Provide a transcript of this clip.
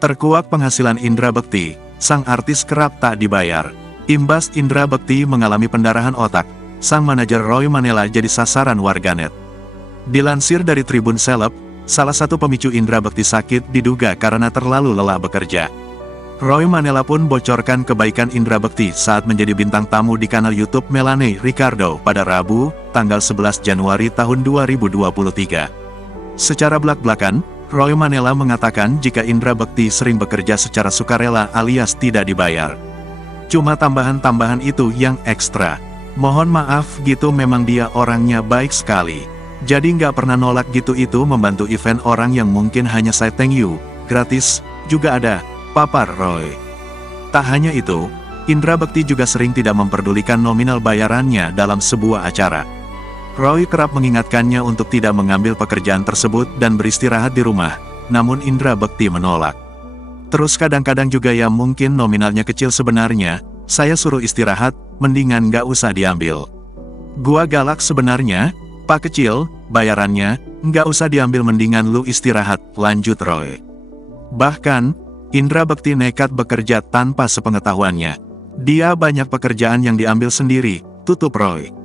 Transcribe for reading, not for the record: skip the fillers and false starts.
Terkuak penghasilan Indra Bekti, sang artis kerap tak dibayar. Imbas Indra Bekti mengalami pendarahan otak, sang manajer Roy Manella jadi sasaran warganet. Dilansir dari Tribun Seleb, salah satu pemicu Indra Bekti sakit diduga karena terlalu lelah bekerja. Roy Manella pun bocorkan kebaikan Indra Bekti saat menjadi bintang tamu di kanal YouTube Melanie Ricardo pada Rabu, tanggal 11 Januari tahun 2023. Secara belak-belakan, Roy Manella mengatakan jika Indra Bekti sering bekerja secara sukarela alias tidak dibayar. Cuma tambahan-tambahan itu yang ekstra. Mohon maaf gitu, memang dia orangnya baik sekali. Jadi nggak pernah nolak gitu, itu membantu event orang yang mungkin hanya say thank you, gratis, juga ada, papar Roy. Tak hanya itu, Indra Bekti juga sering tidak memperdulikan nominal bayarannya dalam sebuah acara. Roy kerap mengingatkannya untuk tidak mengambil pekerjaan tersebut dan beristirahat di rumah, namun Indra Bekti menolak. Terus kadang-kadang juga ya mungkin nominalnya kecil sebenarnya, saya suruh istirahat, mendingan nggak usah diambil. Gua galak sebenarnya, Pak kecil, bayarannya, nggak usah diambil mendingan lu istirahat, lanjut Roy. Bahkan, Indra Bekti nekat bekerja tanpa sepengetahuannya. Dia banyak pekerjaan yang diambil sendiri, tutup Roy.